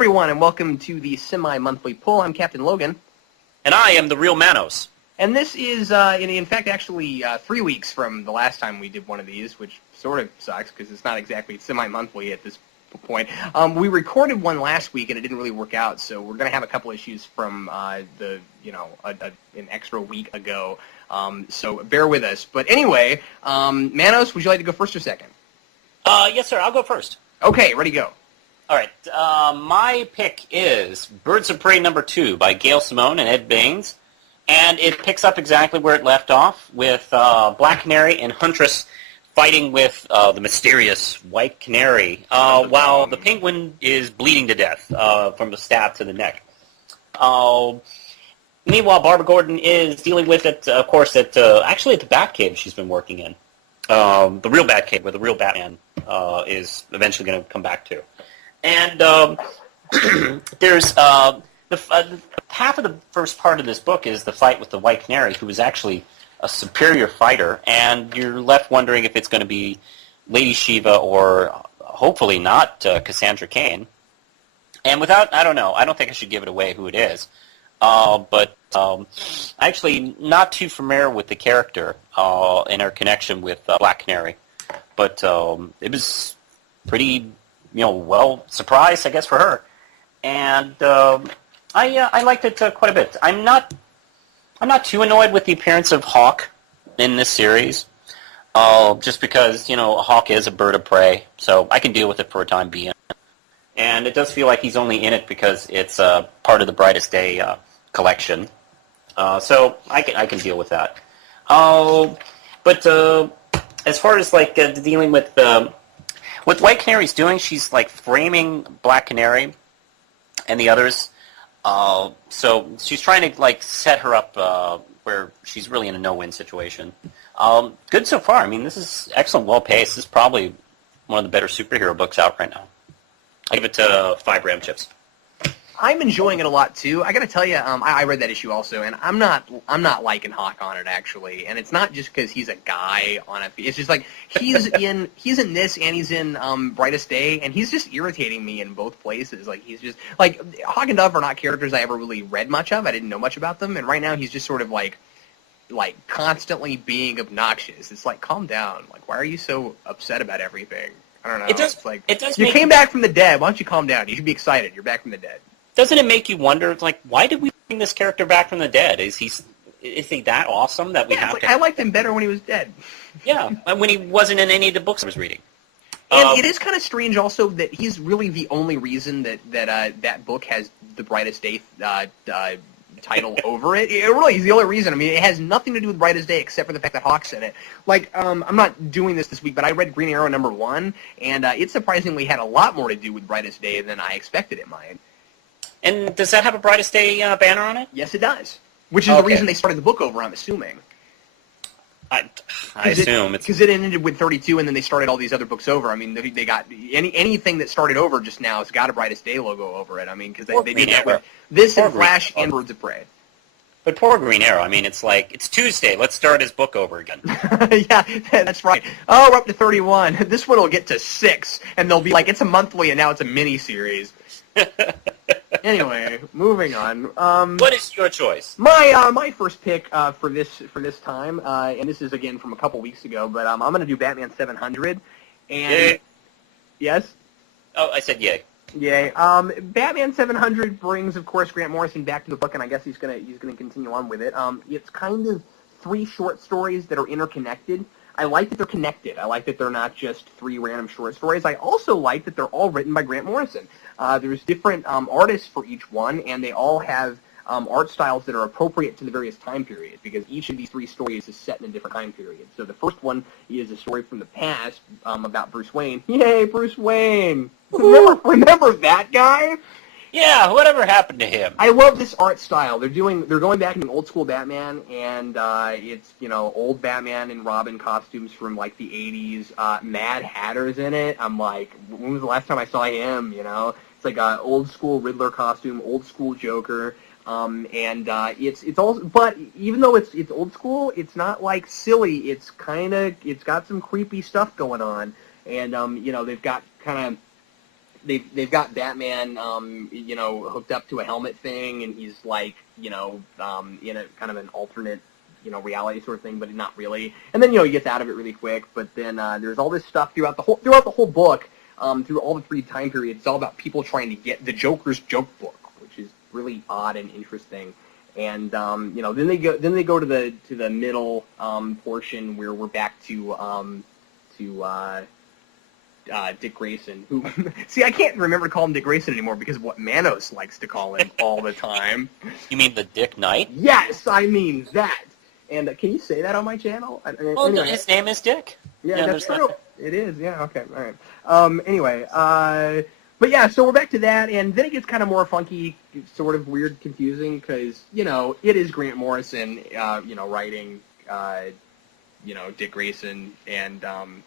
everyone, and welcome to the semi-monthly poll. I'm Captain Logan. And I am the Real Manos. And this is, in fact, actually 3 weeks from the last time we did one of these, which sort of sucks because it's not exactly semi-monthly at this point. We recorded one last week, and it didn't really work out, so we're going to have a couple issues from an extra week ago. So bear with us. But anyway, Manos, would you like to go first or second? Yes, sir. I'll go first. Okay, ready, go. All right. My pick is Birds of Prey #2 by Gail Simone and Ed Baines. And it picks up exactly where it left off with Black Canary and Huntress fighting with the mysterious White Canary while the Penguin is bleeding to death from the stab to the neck. Meanwhile, Barbara Gordon is dealing with it, of course, actually at the Batcave she's been working in. The real Batcave, where the real Batman is eventually going to come back to. And there's half of the first part of this book is the fight with the White Canary, who is actually a superior fighter, and you're left wondering if it's going to be Lady Shiva or hopefully not Cassandra Cain. And I don't know. I don't think I should give it away who it is. But actually not too familiar with the character and her connection with Black Canary. But it was pretty, well, surprised, I guess, for her. And I liked it quite a bit. I'm not too annoyed with the appearance of Hawk in this series, just because, Hawk is a bird of prey, so I can deal with it for a time being. And it does feel like he's only in it because it's part of the Brightest Day collection. So I can deal with that. But as far as dealing with what White Canary's doing, she's framing Black Canary and the others. So she's trying to set her up where she's really in a no-win situation. Good so far. I mean, this is excellent, well-paced. This is probably one of the better superhero books out right now. I give it 5 Ram chips. I'm enjoying it a lot too. I got to tell you, I read that issue also, and I'm not liking Hawk on it actually. And it's not just because he's a guy on it. It's just he's in this and he's in Brightest Day, and he's just irritating me in both places. He's just Hawk and Dove are not characters I ever really read much of. I didn't know much about them, and right now he's just sort of like constantly being obnoxious. It's calm down. Why are you so upset about everything? I don't know. It does. You came back from the dead. Why don't you calm down? You should be excited. You're back from the dead. Doesn't it make you wonder, why did we bring this character back from the dead? Is he that awesome that we have to... I liked him better when he was dead. Yeah, when he wasn't in any of the books I was reading. And it is kind of strange also that he's really the only reason that book has the Brightest Day title over it. It really is the only reason. I mean, it has nothing to do with Brightest Day except for the fact that Hawk's in it. I'm not doing this week, but I read Green Arrow #1, and it surprisingly had a lot more to do with Brightest Day than I expected it might. And does that have a Brightest Day banner on it? Yes, it does. Which is the reason they started the book over, I'm assuming. I assume. Because it ended with 32, and then they started all these other books over. I mean, they got anything that started over just now has got a Brightest Day logo over it. I mean, because they did that with this and Flash and Birds of Prey. But poor Green Arrow. I mean, it's it's Tuesday. Let's start his book over again. Yeah, that's right. Oh, we're up to 31. This one will get to 6, and they'll be it's a monthly, and now it's a mini-series. Anyway, moving on. What is your choice? My first pick for this time, and this is again from a couple weeks ago, but I'm going to do Batman 700. And yay. Yes. Oh, I said yay. Yay. Batman 700 brings, of course, Grant Morrison back to the book, and I guess he's gonna continue on with it. It's kind of 3 short stories that are interconnected. I like that they're connected. I like that they're not just 3 random short stories. I also like that they're all written by Grant Morrison. There's different artists for each one, and they all have art styles that are appropriate to the various time periods, because each of these 3 stories is set in a different time period. So the first one is a story from the past about Bruce Wayne. Yay, Bruce Wayne! Remember that guy? Yeah, whatever happened to him? I love this art style. They're going back in old school Batman, and it's old Batman and Robin costumes from the 80s. Mad Hatter's in it. I'm like, when was the last time I saw him? It's a old school Riddler costume, old school Joker. And it's all, but even though it's old school, it's not silly. It's got some creepy stuff going on, and they've got kind of they've got Batman, hooked up to a helmet thing, and he's like, in a kind of an alternate, reality sort of thing, but not really. And then, he gets out of it really quick. But then there's all this stuff throughout the whole book, through all the 3 time periods. It's all about people trying to get the Joker's joke book, which is really odd and interesting. And then they go to the middle portion where we're back to Dick Grayson, who see, I can't remember to call him Dick Grayson anymore because of what Manos likes to call him all the time. You mean the Dick Knight? Yes, I mean that. And can you say that on my channel? Well, anyway. His name is Dick. Yeah, that's true. It is. Yeah. Okay. All right. Anyway. But yeah, so we're back to that, and then it gets kind of more funky, sort of weird, confusing, because, it is Grant Morrison, writing, Dick Grayson and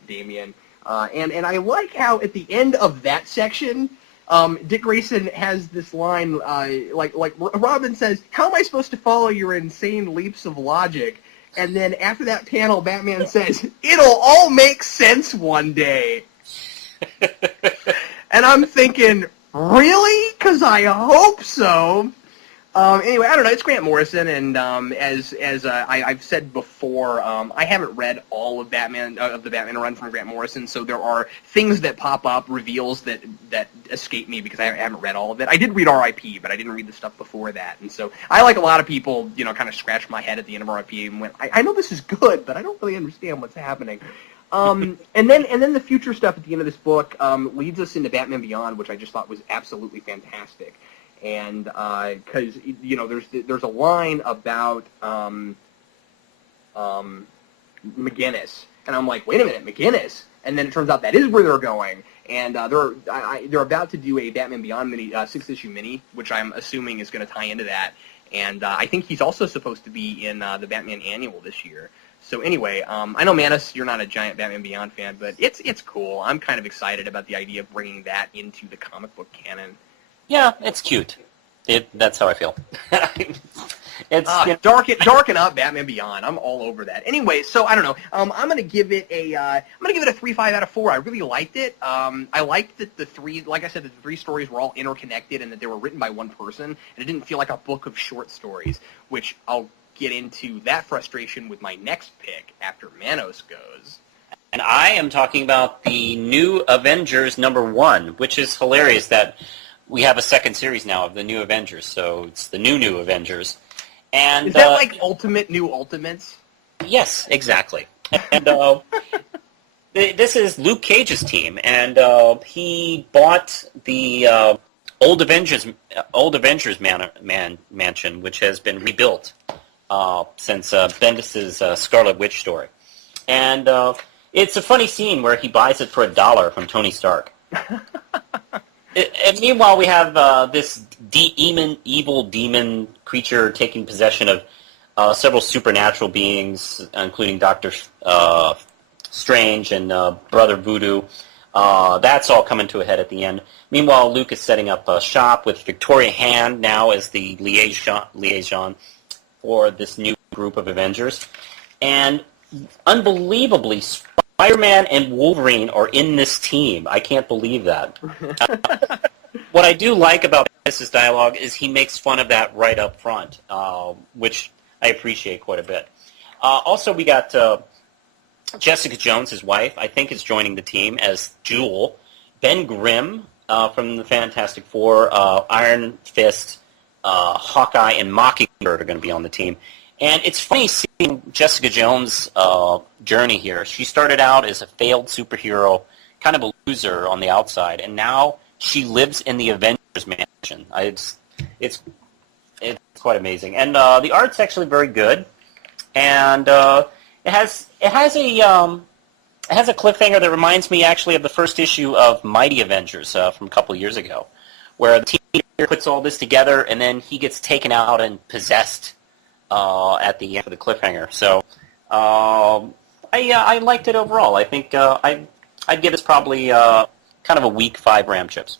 Damian. And I like how at the end of that section, Dick Grayson has this line, like Robin says, "How am I supposed to follow your insane leaps of logic?" And then after that panel, Batman says, "It'll all make sense one day." And I'm thinking, really? Because I hope so. Anyway, I don't know. It's Grant Morrison, and as I've said before, I haven't read all of the Batman run from Grant Morrison, so there are things that pop up, reveals that escape me because I haven't read all of it. I did read R.I.P., but I didn't read the stuff before that, and so I, like a lot of people, kind of scratched my head at the end of R.I.P. and went, I know this is good, but I don't really understand what's happening. And then the future stuff at the end of this book leads us into Batman Beyond, which I just thought was absolutely fantastic. And because there's a line about McGinnis, and I'm like, wait a minute, McGinnis, and then it turns out that is where they're going, and they're about to do a Batman Beyond mini 6-issue mini, which I'm assuming is going to tie into that, and I think he's also supposed to be in the Batman Annual this year. So anyway, I know, Manos, you're not a giant Batman Beyond fan, but it's cool. I'm kind of excited about the idea of bringing that into the comic book canon. Yeah, it's cute. That's how I feel. It's darken up Batman Beyond. I'm all over that. Anyway, so I don't know. I'm gonna give it a 3.5 out of 4. I really liked it. I liked that the 3 stories were all interconnected and that they were written by one person, and it didn't feel like a book of short stories, which I'll get into that frustration with my next pick after Manos goes. And I am talking about the new Avengers #1, which is hilarious that we have a second series now of the new Avengers, so it's the new Avengers. And is that like Ultimate New Ultimates? Yes, exactly. And this is Luke Cage's team, and he bought the old Avengers mansion, which has been rebuilt since Bendis' Scarlet Witch story. And it's a funny scene where he buys it for $1 from Tony Stark. And meanwhile, we have this evil demon creature taking possession of several supernatural beings, including Doctor Strange and Brother Voodoo. That's all coming to a head at the end. Meanwhile, Luke is setting up a shop with Victoria Hand now as the liaison for this new group of Avengers. And unbelievably, Spider-Man and Wolverine are in this team. I can't believe that. What I do like about this dialogue is he makes fun of that right up front, which I appreciate quite a bit. Also, we got Jessica Jones, his wife, I think is joining the team as Jewel. Ben Grimm from the Fantastic Four, Iron Fist, Hawkeye, and Mockingbird are going to be on the team. And it's funny seeing Jessica Jones' journey here. She started out as a failed superhero, kind of a loser on the outside, and now she lives in the Avengers mansion. It's quite amazing, and the art's actually very good. And it has a cliffhanger that reminds me actually of the first issue of Mighty Avengers from a couple of years ago, where the teenager puts all this together, and then he gets taken out and possessed at the end of the cliffhanger. So I liked it overall. I think I'd give this probably kind of a weak 5 Ram chips.